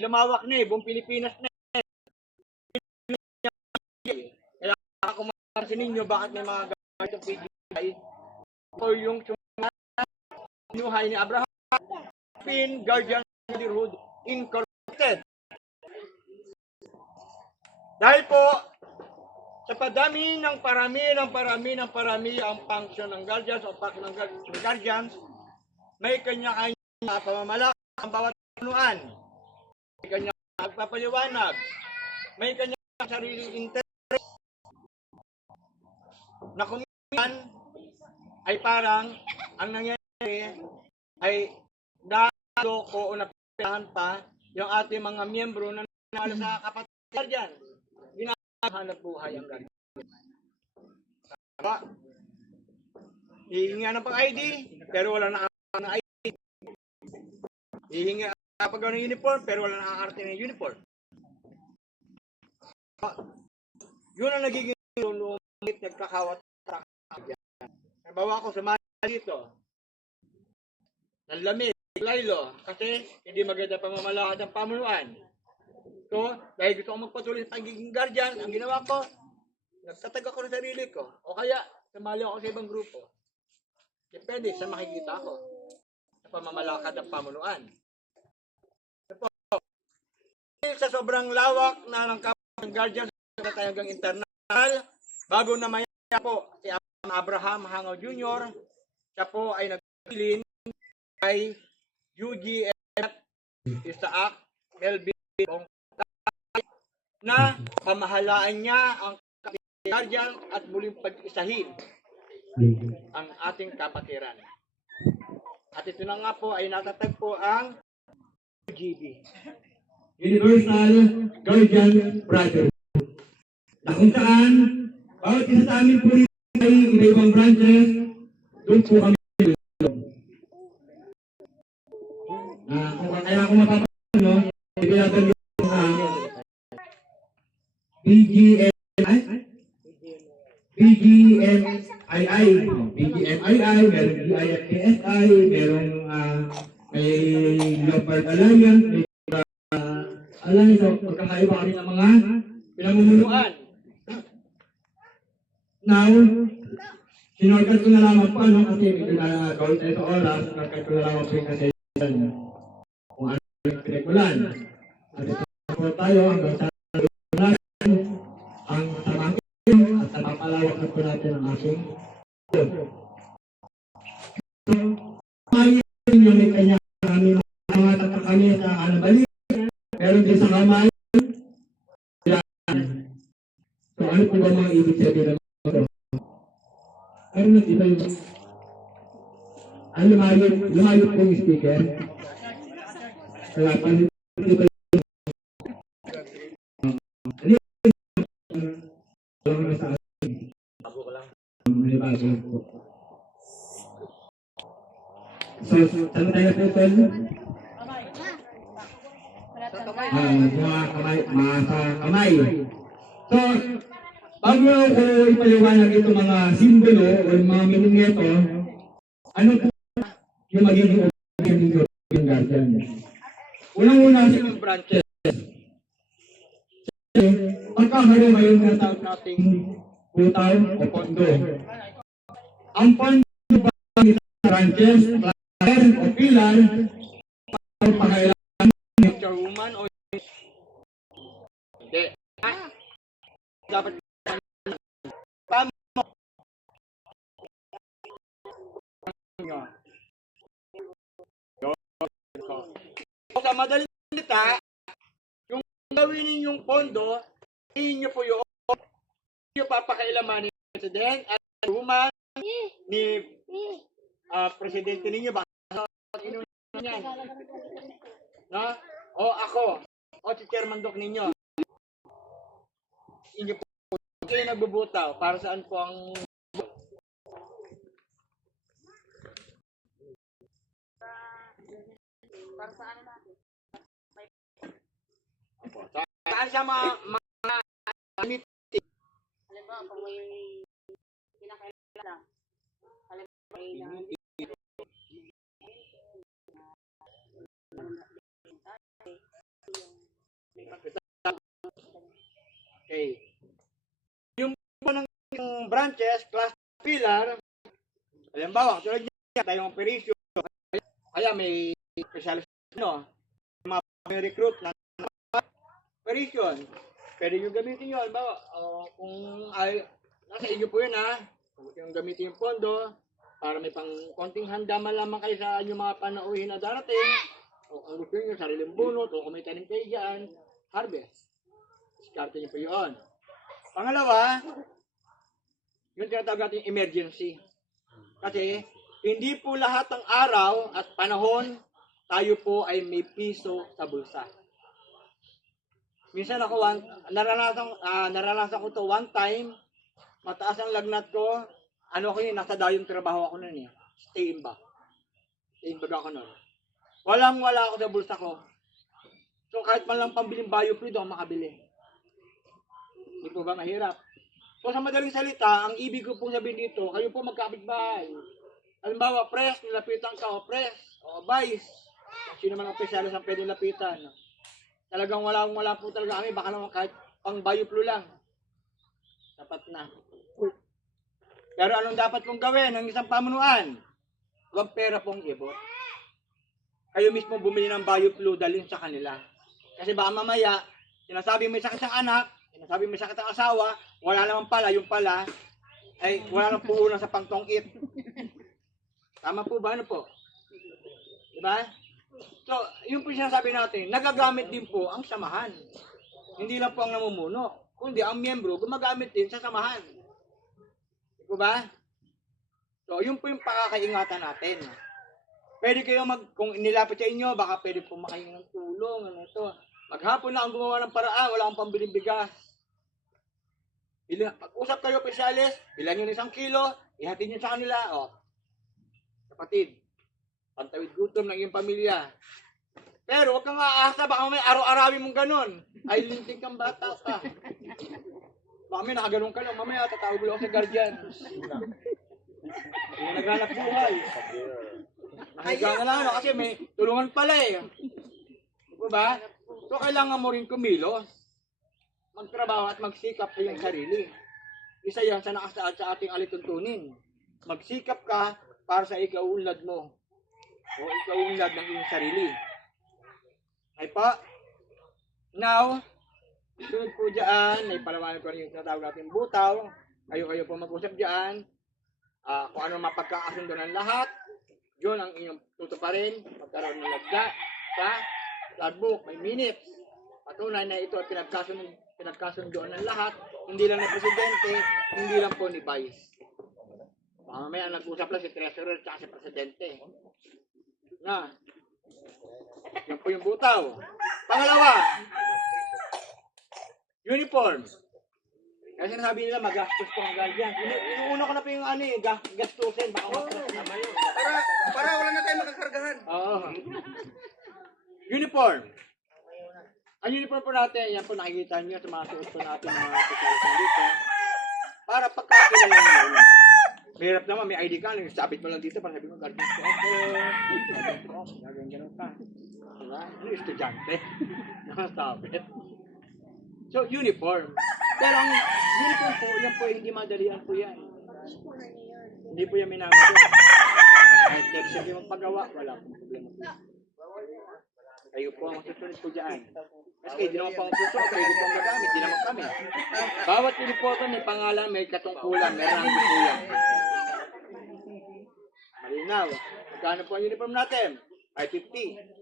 lumawak na eh, buong Pilipinas na eh. Kaya ako mapansin ninyo bakit may mga gamit ng PGI o yung sinuhay ni Abraham Pin Guardian Brotherhood Incorporated. Dahil po, sa padami ng parami ng parami ng parami ang function ng guardians o pack ng guard- ng guardians, may kanya-kanya pamamalak ang bawat punuan. May kanya pagpapaliwanag. May kanya sariling interest na kung yan ay parang ang nangyayari ay dado ko o napilahan pa yung ating mga miyembro na nanalo sa kapatid guardian. Ginahanap buhay ang guardian. Diba? Hihingi ng pang ID, pero wala na ng ID. Hihingi kapag ng uniform, pero wala nakakarating ng uniform. Yun ang nagiging lumit nagkakawat sa Nabawa ko sa dito. Ang lamig, laylo, kasi hindi maganda pamamalakad ng pamunuan. So, dahil gusto ko magpatuloy sa pagiging guardian, ang ginawa ko, nagtatag ako ng sarili ko. O kaya, sumali ako sa ibang grupo. Depende sa makikita ko sa pamamalakad ng pamunuan. Po. Sa sobrang lawak na ng ng guardian tayo hanggang internal, bago na maya po si Abraham Hangaw Jr., siya po ay nagpilin kay UGF Isaac Melvin na pamahalaan niya ang guardian at muling pag-isahin ang ating kapatiran. At ito na nga po ay natatagpo ang UGB. Universal Guardian Brotherhood. Na kung saan, bawat isa sa amin po rito ay iba-ibang branches, doon po kami tulong. Ah, kung kaya kung mapapansin nyo, ibinagan nyo ang BGMI, BGMII, BGMII, meron BIFKSI, merong ah, may Leopard Alliance, uh, alam nito, magkakaiba kami ng mga pinamumunuan. Now, sinorkat ko na lamang po, ano, kasi medyo na gawin tayo sa oras, sinorkat ko na lamang po yung kasi kung ano yung pinagmulan. At ito po tayo hanggang sa natin ang tamang at sa papalawak na po natin ang ating So, tayo yung may kanya kami mga tatak kami sa anabali meron din sa kamay yan. So ano po ba mga ibig sabihin ng ito? Ano na iba yung ano lumayo, lumayo po yung speaker? Kaya pa bago po. So, saan tayo po, Tol? Ah, mga kamay, mga kamay. So, bago ko ipaliwanag itong mga simbolo o mga meaning nito, ano po yung magiging objective ng guardian? Unang-una, Yung branches. pagkakaroon ngayon ng tawag nating butaw o pondo. Ang pondo ba ng branches, player o pilar, para pakailangan Picture woman o hindi. Ah, Dapat Paano mo? Nyo. So, Sa madaling salita, yung gawin ninyong pondo, hindi nyo po yung hindi nyo papakailaman ni President at woman ni ah, Presidente ninyo ba? Yan? No? O ako, o si Chairman Doc ninyo. Inyo po, kayo nagbubutaw. Para saan po ang... Opo po. Saan siya ma mga limit? Halimbawa, kung may pinakailan halimbawa, may Okay. Yung po ng branches, class pillar, halimbawa, tulad niya, tayong operation, kaya may specialist, no, mga recruit na operation, pwede nyo gamitin yun, halimbawa, oh, kung ay, nasa inyo po yun ha, gusto nyo gamitin yung pondo, para may pang konting handa man lamang kayo sa inyong mga panauhin na darating, o kung gusto nyo, sariling bunot, o kung may tanim kayo dyan, harvest. Diskarte nyo po yun. Pangalawa, yung tinatawag natin emergency. Kasi, hindi po lahat ng araw at panahon, tayo po ay may piso sa bulsa. Minsan ako, one, naranasan, ah, naranasan ko to one time, mataas ang lagnat ko, ano ko yun, nasa dayong trabaho ako nun eh. Stay in back. Stay in bag ako nun. Walang wala ako sa bulsa ko. So kahit man lang pambiling biofluid ako makabili. Hindi po ba mahirap? So sa madaling salita, ang ibig ko pong sabihin dito, kayo po magkapit-bahay. Halimbawa, press, nilapitan ka, o press, o vice. Sino man ang specialist ang pwede lapitan. Talagang wala wala po talaga kami, baka naman kahit pang bioflu lang. Dapat na. Pero anong dapat pong gawin ng isang pamunuan? Huwag pera pong ibot. Kayo mismo bumili ng bioflu, dalhin sa kanila. Kasi baka mamaya, sinasabi may sakit ang anak, sinasabi may sakit ang asawa, wala naman pala, yung pala, ay wala nang puhunan sa pangtong-it. Tama po ba? Ano po? Diba? So, yung po sinasabi natin, nagagamit din po ang samahan. Hindi lang po ang namumuno, kundi ang miyembro gumagamit din sa samahan. Di ba? So, yun po yung pakakaingatan natin. Pwede kayo mag, kung nilapit sa inyo, baka pwede po makahingi ng tulong, ano ito. Maghapon na ang gumawa ng paraan, wala akong pambiling bigas. Pag-usap kayo, pesyalis, bilan nyo ng isang kilo, ihatid nyo sa kanila, o. Kapatid, pantawid gutom ng iyong pamilya. Pero huwag kang aasa, baka may araw-arawin mong ganun. Ay, linting kang bata pa. Baka may nakaganon ka lang, mamaya tatawag ulit ako sa guardian. Naghanap buhay. Nakahiga na lang, ano, kasi may tulungan pala eh. Diba ba? So, kailangan mo rin kumilos. Magtrabaho at magsikap sa iyong sarili. Isa yan sa nakasaad sa ating alituntunin. Magsikap ka para sa ikaunlad mo. O ikaunlad ng iyong sarili. Ay pa. Now, sunod po dyan, ay palawanan ko rin yung tinatawag natin butaw. Kayo-kayo po mag-usap dyan. Ah, kung ano mapagkakasundo ng lahat, yun ang inyong tutuparin. Magkaroon ng lagda sa logbook, may minutes. Patunay na ito ay pinagkasundo, pinagkasundoan ng lahat, hindi lang ng presidente, hindi lang po ni Vice. Mamaya nag-usap lang si Treasurer at si Presidente. Na, yan po yung butaw. Pangalawa, uniform. Kasi sinasabi nila magastos po ang guardian. Inu- Inuuna ko na po yung ano eh, ga- gastusin. Baka yun. Para, para wala na tayo makakargahan. Oo. Uniform. Ang uniform po natin, yan po nakikita niyo sa mga suot po natin mga specialist dito. Para pagkakilala niyo yun. Mahirap naman, may ID ka, sabit mo lang dito para sabi mo, guardian ko ako. Guardian ko ako. Gagawin ganun ka. Diba? Ano estudyante? Nakasabit. So, uniform. Pero ang uniform po, yan po, hindi madalian po yan. Hindi po yan minamadali. Kahit next year yung magpagawa, wala pong problema. Kayo po ang susunod po dyan. Mas kayo, di naman po ang susunod, pwede po ang gagamit, di naman kami. Bawat uniform may pangalan, may katungkulan, may rango po yan. Malinaw. Magkano po ang uniform natin? 550.